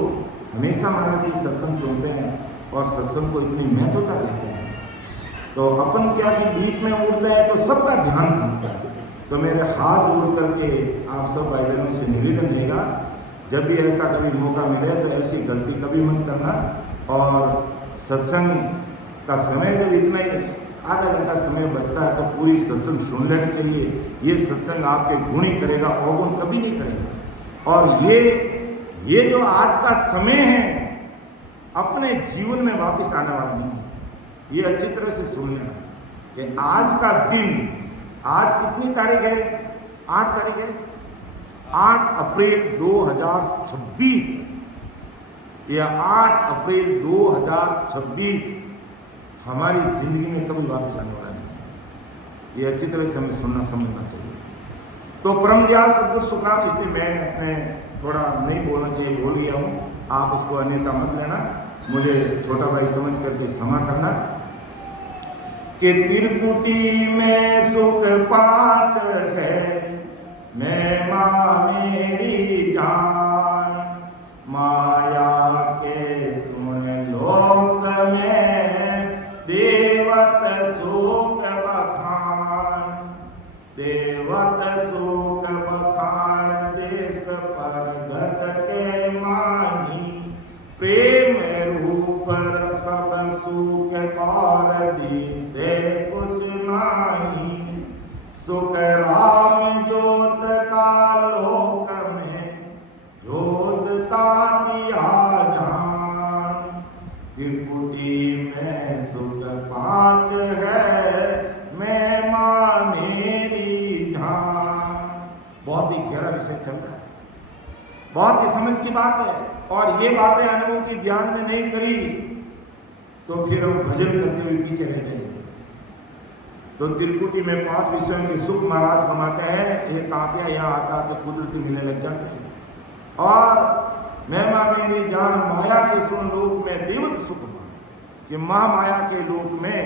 हमेशा महाराज की सत्संग सुनते हैं और सत्संग को इतनी महत्वता देते हैं, तो अपन क्या कि बीच में उड़ते हैं तो सबका ध्यान रखता है। तो मेरे हाथ जोड़ करके आप सब भाई बहनों से निवेदन रहेगा, जब भी ऐसा कभी मौका मिले तो ऐसी गलती कभी मत करना और सत्संग का समय जब इतना ही आधा घंटा समय बचता है तो पूरी सत्संग सुन लेनी चाहिए। ये सत्संग आपके गुण ही करेगा, अवगुण कभी नहीं करेगा। और ये जो आज का समय है अपने जीवन में वापस आने वाला नहीं है। ये अच्छी तरह से सुन लेना कि आज का दिन, आज कितनी तारीख है? 8 तारीख है, 8 अप्रैल 2026। यह 8 अप्रैल 2026 हमारी जिंदगी में कभी वापस आने वाला नहीं। ये अच्छी तरह से हमें सुनना समझना चाहिए। तो परम दयाल सद्गुरु सुखराम, इसलिए मैं थोड़ा नहीं बोलना चाहिए, बोल गया हूँ, आप उसको अन्यथा मत लेना, मुझे छोटा भाई समझ करके क्षमा करना। कि त्रिकुटी में सुख 5 है, मैं माँ मेरी जान, माया के सुन लोक में देवत सुख बखान, देवत सुख बखान देश परगत के मानी, प्रेम रूप सब सुख और दिसे कुछ नहीं, सुख राम जोत का लोक में जोतता दिया जान, त्रिपुटी में सुख 5 है, मैं माँ मेरी जान। बहुत ही गहरा विषय चल रहा है, बहुत ही समझ की बात है। और ये बातें अनुभव की ध्यान में नहीं करी तो फिर हम भजन करते हुए पीछे रह जाएंगे। तो त्रिकुटी में 5 विषयों के सुख महाराज बनाते हैं। ये तांतिया यहाँ आता तो कुदरती मिलने लग जाते हैं। और मैं माँ मेरी जान, माया के सुन लोक में देवत सुख मान, कि माँ माया के लोक में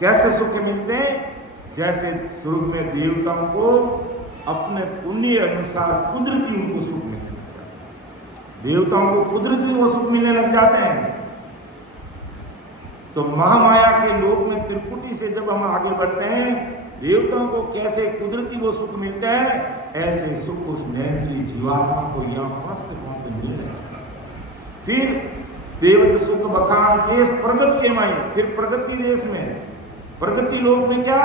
कैसे सुख मिलते हैं? जैसे स्वर्ग में देवताओं को अपने पुण्य अनुसार कुदरती उनको सुख मिलने लग जाता है, देवताओं को कुदरती वो सुख मिलने लग जाते हैं। तो महामाया के लोक में त्रिकुटी से जब हम आगे बढ़ते हैं, देवताओं को कैसे कुदरती वो सुख मिलता है, ऐसे सुख उस नैत्री जीवात्मा को यहाँ पहुंचते पहुंचते मिल रहे हैं। फिर देवत सुख बखान देश प्रगत के माई, फिर प्रगति देश में, प्रगति लोक में क्या?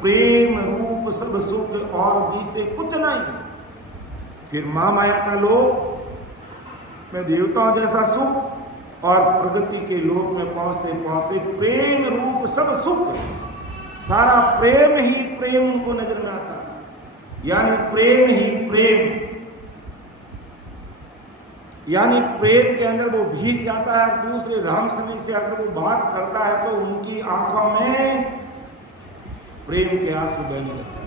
प्रेम रूप सब सुख और दिसे कुछ नहीं। फिर महामाया का लोक में देवताओं जैसा सुख, और प्रगति के लोक में पहुंचते पहुंचते प्रेम रूप सब सुख, सारा प्रेम ही प्रेम उनको नजर में आता, यानी प्रेम ही प्रेम, यानी प्रेम के अंदर वो भीग जाता है। दूसरे राम समी से अगर वो बात करता है तो उनकी आंखों में प्रेम के आंसू बहने लगते हैं।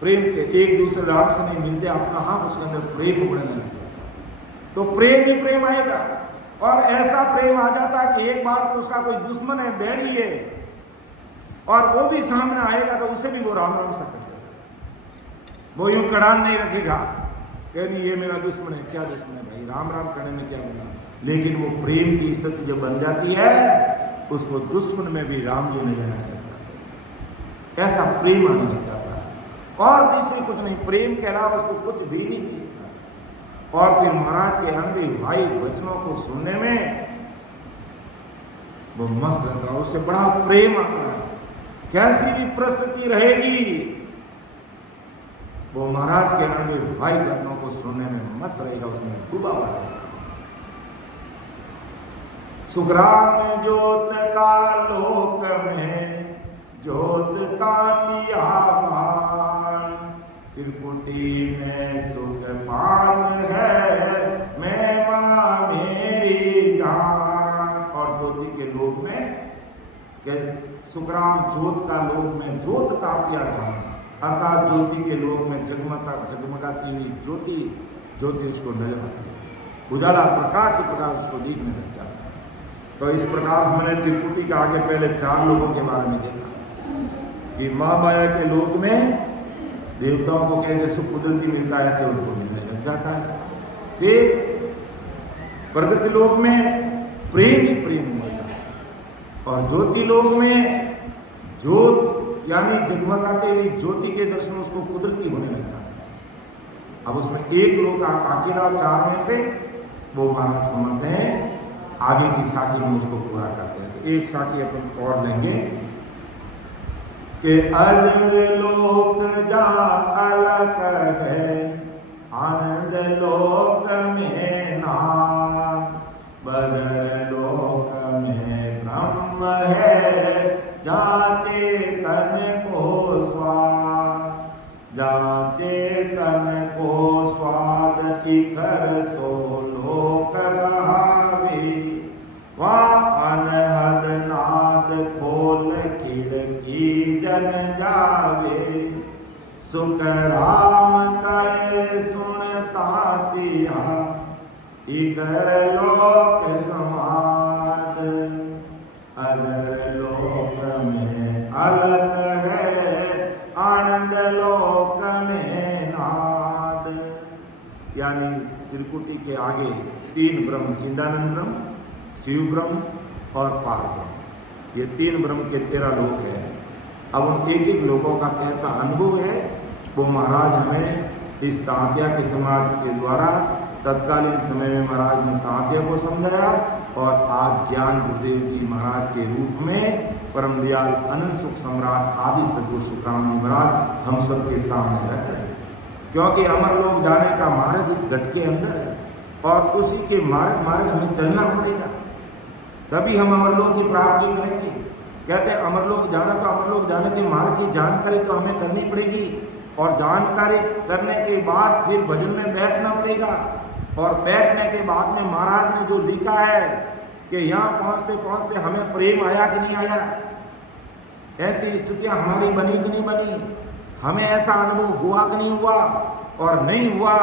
प्रेम के एक दूसरे राम से नहीं मिलते, अपना हाथ उसके अंदर प्रेम उड़ने लग जाता है। तो प्रेम ही प्रेम आएगा, और ऐसा प्रेम आ जाता है कि एक बार तो उसका कोई दुश्मन है, बैरी है, और वो भी सामने आएगा तो उसे भी वो राम राम सा कर देगा। वो यूं कड़ान नहीं रखेगा कि नहीं ये मेरा दुश्मन है। क्या दुश्मन है भाई, राम राम करने में क्या बना। लेकिन वो प्रेम की स्थिति जब बन जाती है, उसको दुश्मन में भी राम जी नजर आने लग जाते हैं। ऐसा प्रेम आने लग जाता है, और जिससे कुछ नहीं, प्रेम के अलावा उसको कुछ भी नहीं दिया। और फिर महाराज के अंधे भाई वचनों को सुनने में वो मस्त रहता है, उससे बड़ा प्रेम आता है। कैसी भी परिस्थिति रहेगी, वो महाराज के अंधे भाई वचनों को सुनने में मस्त रहेगा, उसमें डूबा हुआ है। सुग्राम जोत का लोक में जोतता दिया मान, त्रिपुटी में सुख 5 है, मैं माँ मेरी जान। और ज्योति के लोक में, सुग्राम जोत का लोक में जोत तातिया जान, अर्थात ज्योति के लोक में जगमगाती हुई ज्योति उसको नजर आती है, उजाला प्रकाश उसको दिखने लग जाता है। तो इस प्रकार हमने त्रिपुटी के आगे पहले 4 लोगों के बारे में देखा कि महामाया के लोक में देवताओं को कैसे सुख कुदरती मिलता है, ऐसे उनको मिलने लग जाता है। फिर प्रगति लोक में प्रेम ही प्रेम होता है, और ज्योति लोक में ज्योत यानी जगमगाते हुए ज्योति के दर्शन उसको कुदरती होने लगता है। अब उसमें एक लोग अकेला 4 में से वो महाराज बनाते हैं आगे की साखी में उसको पूरा करते हैं। तो एक साखी अपन और लेंगे कि अजर लोक जा अलग है, आनंद लोक में नाद, बदर लोक में ब्रह्म है, जहाँ चेतन को स्वाद, जहाँ चेतन को स्वाद इखर सो लोक गावे, वहाँ अनहद नाद खोल खिड़की जन जावे, सुख राम कहे सुनता तिया, इधर लोक समाद, अदर लोक में अलग है, आनंद लोक में नाद। यानी त्रिकुटी के आगे तीन ब्रह्म, चिदानंद ब्रह्म, शिव ब्रह्म और पार ब्रह्म, ये तीन ब्रह्म के 13 लोक है। अब उन एक एक लोगों का कैसा अनुभव है वो महाराज हमें इस तांतिया के समाज के द्वारा तत्कालीन समय में महाराज ने तांतिया को समझाया, और आज ज्ञान गुरुदेव जी महाराज के रूप में परम दयाल अनंत सुख सम्राट आदि सद्गुरु सुखराम जी महाराज हम सबके सामने रख रहे हैं। क्योंकि अमर लोक जाने का मार्ग इस घट के अंदर है, और उसी के मार्ग हमें चलना पड़ेगा, तभी हम अमरलोक की प्राप्ति करेंगे। कहते हैं अमरलोक जाना, तो अमरलोक जाने के मार्ग की जानकारी तो हमें करनी पड़ेगी, और जानकारी करने के बाद फिर भजन में बैठना पड़ेगा, और बैठने के बाद में महाराज ने जो लिखा है कि यहाँ पहुँचते पहुँचते हमें प्रेम आया कि नहीं आया, ऐसी स्थितियाँ हमारी बनी कि नहीं बनी, हमें ऐसा अनुभव हुआ कि नहीं हुआ, और नहीं हुआ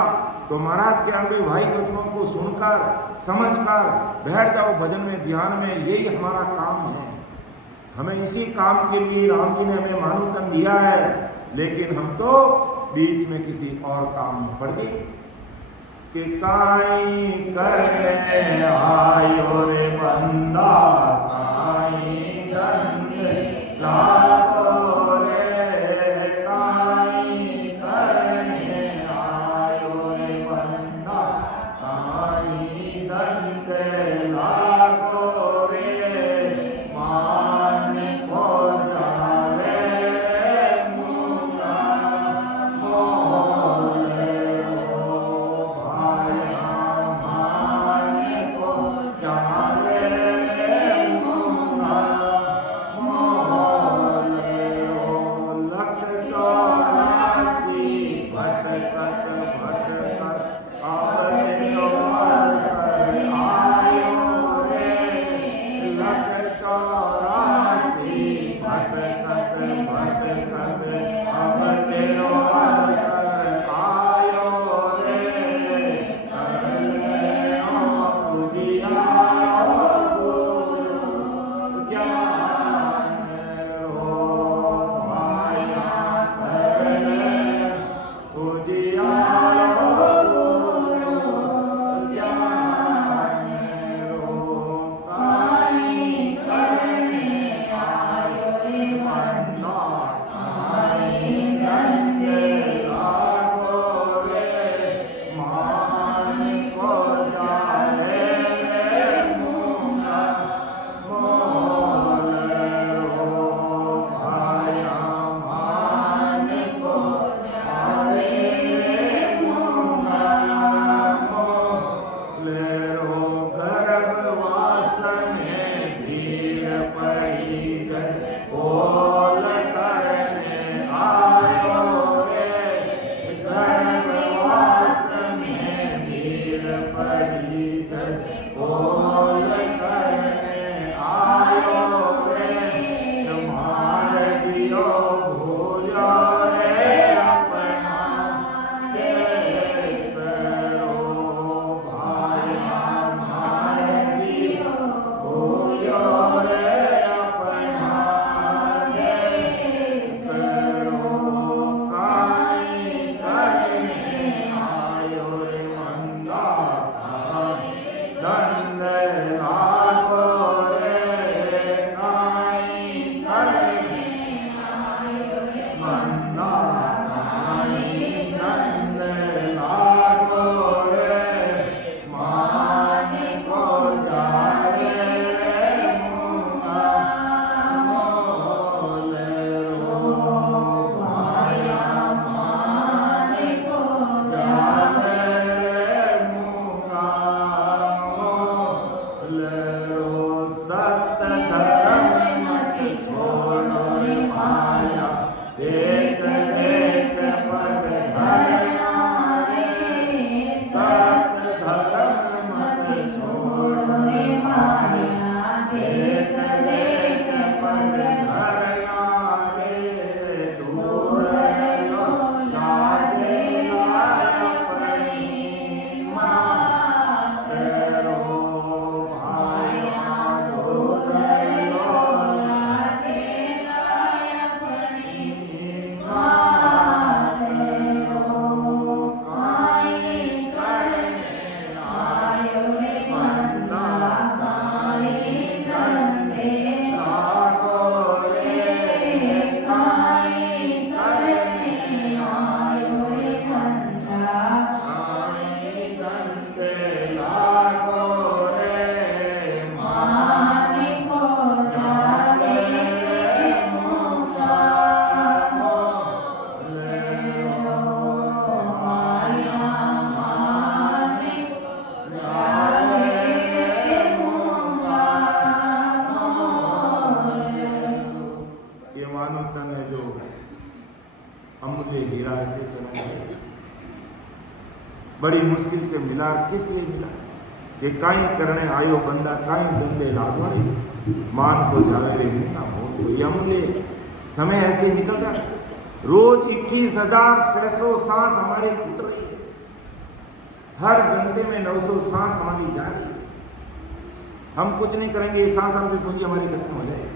तो महाराज के अनुभव भाई बच्चों को सुनकर समझकर बैठ जाओ भजन में, ध्यान में। यही हमारा काम है, हमें इसी काम के लिए राम जी ने हमें मानव तन दिया है, लेकिन हम तो बीच में किसी और काम में पड़ गए कि काई करने आयो रे बंदा, काई करने लागो रे, काई करने आयो रे बंदा, काई दंड लागो रे, मान को जावे रे मुंगा बोले ओ भाया, मान को जावे रे मुंगा बड़ी मुश्किल से मिला। किस लिए मिला? कि काई करने आयो बंदा काई धंधे लागवारी मान को जावे रे मुन्ना मौत को। ये अमूल्य समय ऐसे निकल रहा है। रोज 21,600 सांस हमारी फूट रही है। हर घंटे में 900 सांस हमारी जा रही है। हम कुछ नहीं करेंगे, ये सांस की पूंजी हमारी खत्म हो जाएगी।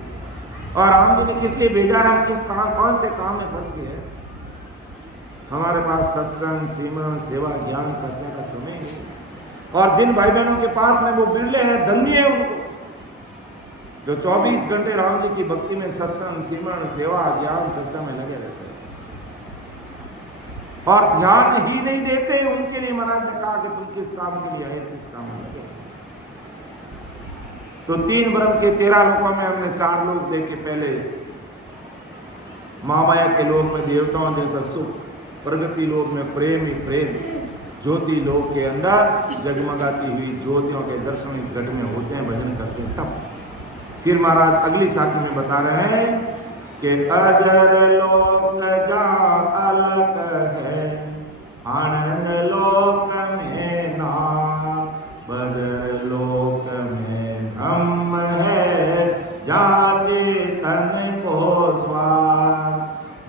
और हम भी किस लिए भेजा रहे, हम किस कौन से काम में फंस गए हैं। हमारे पास सत्संग, सिमरन, सेवा, ज्ञान, चर्चा का समय है। और जिन भाई बहनों के पास में वो बिरले हैं, धन्य है उनको जो 24 घंटे राम जी की भक्ति में सत्संग, सिमरन, सेवा, ज्ञान, चर्चा में लगे रहते हैं और ध्यान ही नहीं देते। उनके लिए महाराज ने कहा कि तुम किस काम के लिए आए, किस काम में लगे। तो 3 ब्रह्म के 13 लोकों में हमने 4 लोग देखे। पहले महामाया के लोक में देवताओं जैसा सुख, प्रगति लोक में प्रेम ही प्रेम, ज्योति लोक के अंदर जगमगाती हुई ज्योतियों के दर्शन इस घट में होते हैं, भजन करते हैं। तब फिर महाराज अगली साखी में बता रहे हैं कि अजर लोक जहाँ अलग है, आनंद लोक में नाम, बजर लोक में ब्रह्म है, जहाँ चेतन को स्वाद,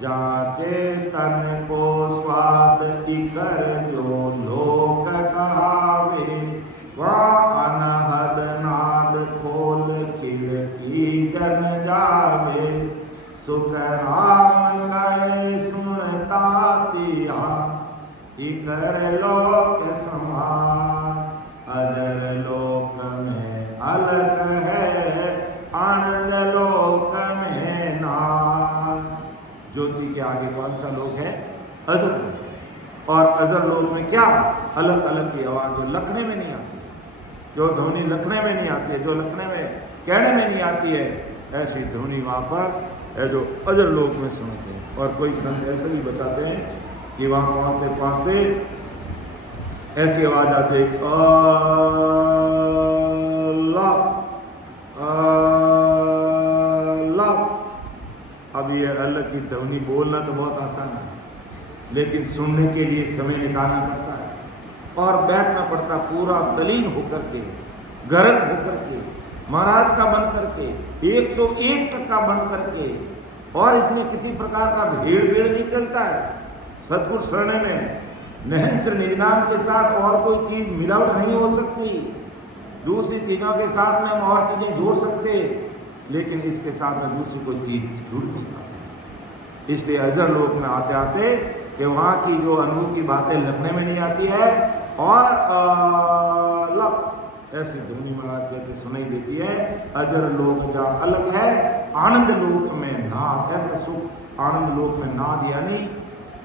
जहाँ चेतन को स्वाद इकर जो लोक कहावे, वहाँ अनहद नाद खोल खिड़की जन जावे, सुख राम कहे सुनता तिया, इकर लोक समान, अजर लोक में अलग है, आनंद लोक में नाद। ज्योति के आगे कौन सा लोक है? अजर लोक। और अजर लोक में क्या? अलग अलग की आवाज जो लखने में नहीं आती, जो ध्वनि लखने में नहीं आती है, जो लखने में कहने में नहीं आती है, ऐसी ध्वनि वहाँ पर है जो अजर लोक में सुनते हैं। और कोई संत ऐसे भी बताते हैं कि वहाँ पहुँचते पहुँचते ऐसी आवाज आती, अब ये अलग की ध्वनि बोलना तो बहुत आसान है, लेकिन सुनने के लिए समय निकालना पड़ता है और बैठना पड़ता, पूरा तलीन होकर के, गर्क होकर के, महाराज का बन करके, 101% बन करके। और इसमें किसी प्रकार का भेड़ नहीं चलता है। सतगुरु शरण में नहंचर निज नाम के साथ और कोई चीज मिलावट नहीं हो सकती। दूसरी चीजों के साथ में हम और चीजें जोड़ सकते, लेकिन इसके साथ में दूसरी कोई चीज जुड़ नहीं पाती। इसलिए अजर लोक में आते आते कि वहाँ की जो अनुभव की बातें लगने में नहीं आती है और ऐसी ध्वनि महाराज कहते सुनाई देती है। अजर लोक जहाँ अलग है, आनंद लोक में नाद, ऐसा सुख आनंद लोक में नाद, यानी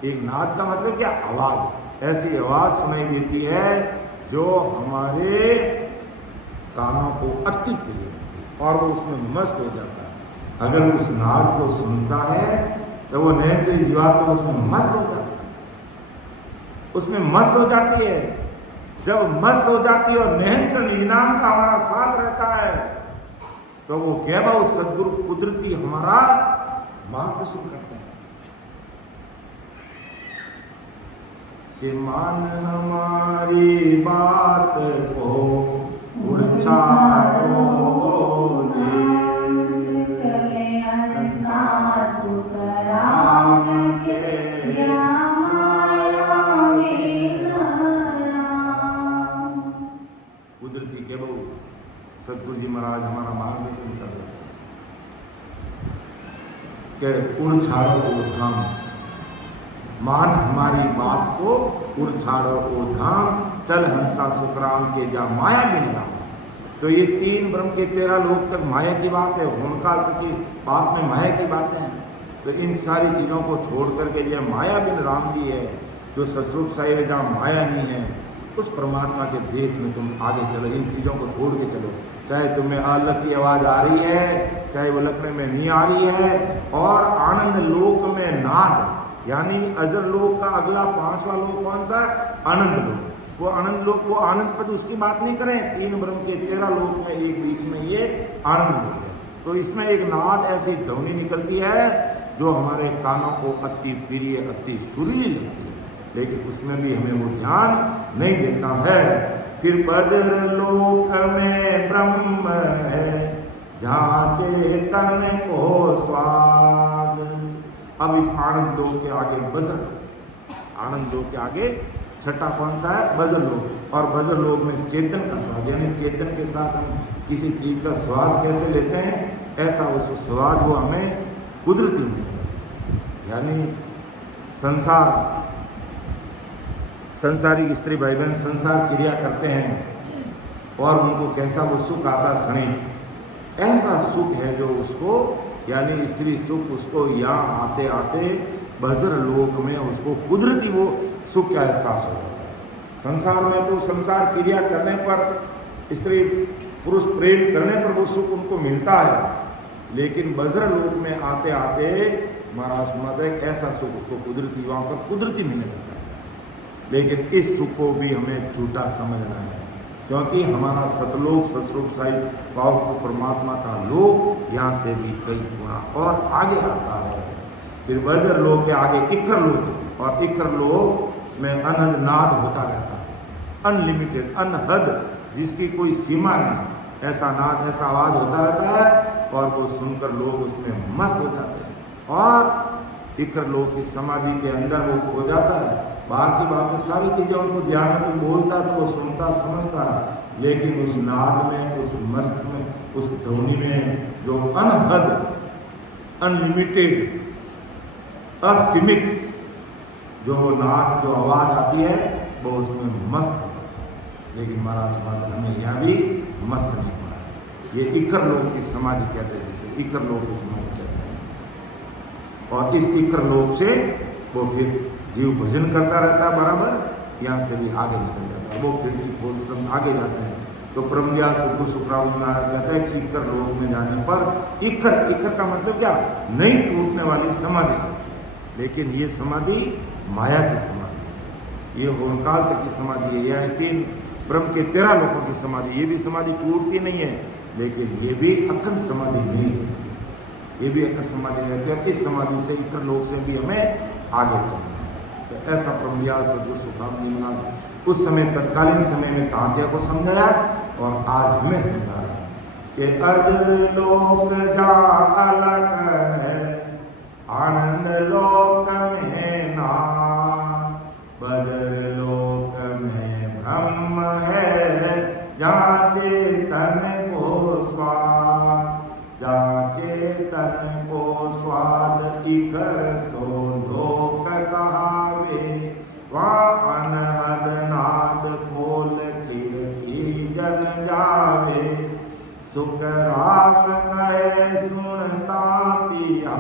एक नाद का मतलब क्या? आवाज। ऐसी आवाज सुनाई देती है जो हमारे कानों को अति प्रिय होती है और वो उसमें मस्त हो जाता है। अगर उस नाद को सुनता है तो वो नेत्र जीवात्मा उसमें मस्त हो जाता है, उसमें मस्त हो जाती है। जब मस्त हो जाती है और निरंतर निज नाम का हमारा साथ रहता है तो वो क्या उस सदगुरु कुदरती हमारा मार्गदर्शन करते हैं कि मान हमारी बात को उड़छाड़ो बोले, हंसा सुख राम के माया बिन राम। कुदरती के बहु सतगुरु जी महाराज हमारा मार्गदर्शन कर देते कि उड़ छाड़ो ओ धाम, मान हमारी बात को, उड़ छाड़ो ओ धाम, चल हंसा सुखराम के जा माया बिन राम। तो ये 3 ब्रह्म के 13 लोक तक माया की बात है, होनकाल तक की बात में माया की बातें हैं। तो इन सारी चीज़ों को छोड़ करके यह माया बिन राम भी है, जो ससरूप साहिब जहाँ माया नहीं है, उस परमात्मा के देश में तुम आगे चलो, इन चीज़ों को छोड़ के चलो। चाहे तुम्हें अलग की आवाज़ आ रही है, चाहे वो लकड़े में नहीं आ रही है, और आनंद लोक में नाद, यानी अजर लोक का अगला 5वां लोक कौन सा? आनंद लोक। वो आनंद लोक, वो आनंद पद उसकी बात नहीं करें, 3 ब्रह्म के 13 लोक में एक बीच में ये आनंद लोक है। तो इसमें एक नाद ऐसी ध्वनि निकलती है जो हमारे कानों को अति प्रिय, अति सुरीली लगती है, लेकिन उसमें भी हमें वो ध्यान नहीं देता है। फिर बज्र लोक में ब्रह्म है, जहाँ चेतन को स्वाद। अब इस आनंद लोक के आगे बज्र, आनंद लोक के आगे छठा कौन सा है? बज्र लोक। और बज्र लोक में चेतन का स्वाद, यानी चेतन के साथ हम किसी चीज़ का स्वाद कैसे लेते हैं, ऐसा उस स्वाद वो हमें कुदरती मिलेगा। यानी संसार, संसारिक स्त्री भाई बहन संसार क्रिया करते हैं और उनको कैसा वो सुख आता क्षणिक, ऐसा सुख है जो उसको, यानी स्त्री सुख उसको यहाँ आते आते बज्र लोक में उसको कुदरती वो सुख का एहसास हो जाता है। संसार में तो संसार क्रिया करने पर, स्त्री पुरुष प्रेम करने पर वो सुख उनको मिलता है, लेकिन बज्र लोक में आते आते महाराज मत एक ऐसा सुख उसको कुदरती वहाँ पर कुदरती मिलने लगता है। लेकिन इस सुख को भी हमें झूठा समझना है, क्योंकि हमारा सतलोक ससरूप साहिब भाव को परमात्मा का लोक यहाँ से भी कई गुना और आगे आता है। फिर वज्र लोक के आगे इखर लोक, और इखर लोक में अनंत नाद होता रहता है, अनलिमिटेड, अनहद, जिसकी कोई सीमा नहीं, ऐसा नाद, ऐसा आवाज़ होता रहता है और वो सुनकर लोग उसमें मस्त हो जाते हैं। और इखर लोक की समाधि के अंदर वो खो जाता है। बाहर की बातें सारी चीज़ें उनको ध्यान में बोलता तो वो सुनता समझता है, लेकिन उस नाद में, उस मस्त में, उस ध्वनि में जो अनहद, अनलिमिटेड, असीमित जो नाद, जो आवाज़ आती है, वो उसमें मस्त हो जाता है। लेकिन महाराज बात हमें यहाँ भी मस्त नहीं होना है। ये इखर लोक की समाधि कहते हैं, जिसे इखर लोक की समाधि कहते हैं। और इस इखर लोक से वो फिर जीव भजन करता रहता है बराबर, यहाँ से भी आगे निकल जाता है, वो फिर आगे जाते हैं। तो ब्रह्मज्ञान सतगुरु सुखराम कहते हैं कि इखर लोक में जाने पर, इखर, इखर का मतलब क्या? नहीं टूटने वाली समाधि। लेकिन ये समाधि माया की समाधि है, ये होनकाल तक की समाधि है। यह 3 ब्रह्म के 13 लोकों की समाधि, ये भी समाधि टूटती नहीं है, लेकिन ये भी अखंड समाधि नहीं होती, ये भी अखंड समाधि रहती है। इस समाधि से इखर लोक से भी हमें आगे चलना है। तो ऐसा ब्रह्मज्ञान सतगुरु सुखराम जी महाराज उस समय तत्कालीन समय में तांत्या को समझाया और आज हमें समझा रहा है कि अजर लोक जा अलग है, आनंद लोक में नाद, बज्र लोक में ब्रह्म है, जहाँ चेतन को स्वाद, जहाँ चेतन को स्वाद, इखर सो लोक कहावे, वहाँ अनहद नाद खोल खिड़की जन जावे, सुख राम कहे सुनता तिया,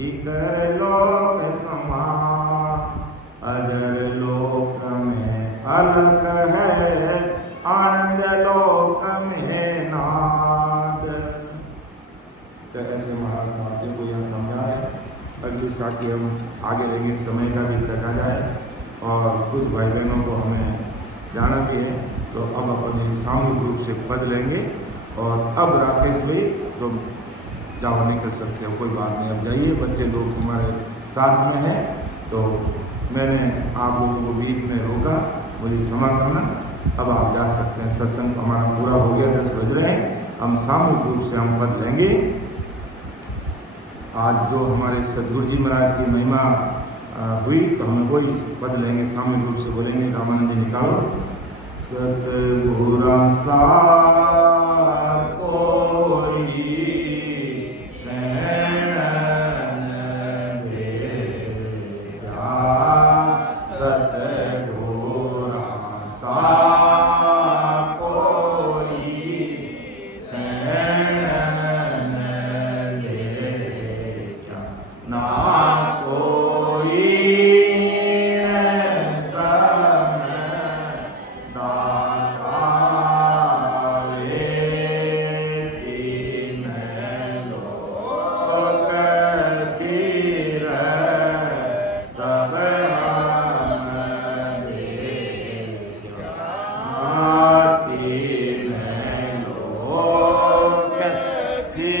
इखर लोक समा, अजर लोक में अलग है, आनंद लोक में नाद। तो ऐसे महाराज तांत्या को यहाँ समझाए। अगली साखी हम आगे रहेंगे, समय का भी तक आ जाए और कुछ भाई बहनों को हमें जाना भी है, तो अब अपन एक सामूहिक रूप से पद लेंगे। और अब राकेश भाई तुम जाओ, निकल सकते हो, कोई बात नहीं, अब जाइए, बच्चे लोग तुम्हारे साथ में हैं। तो मैंने आप लोगों को बीच में रोका, मुझे क्षमा करना, अब आप जा सकते हैं। सत्संग हमारा पूरा हो गया, 10 बज रहे हैं, हम सामूहिक रूप से हम पद लेंगे। आज जो हमारे सदगुरु जी महाराज की महिमा हुई तो हमें वही पद लेंगे, सामूहिक रूप से बोलेंगे। रामानंद जी निकालो। सतगुरु सा कोई शरण देगा, सतगुरु सा कोई शरण देगा, ना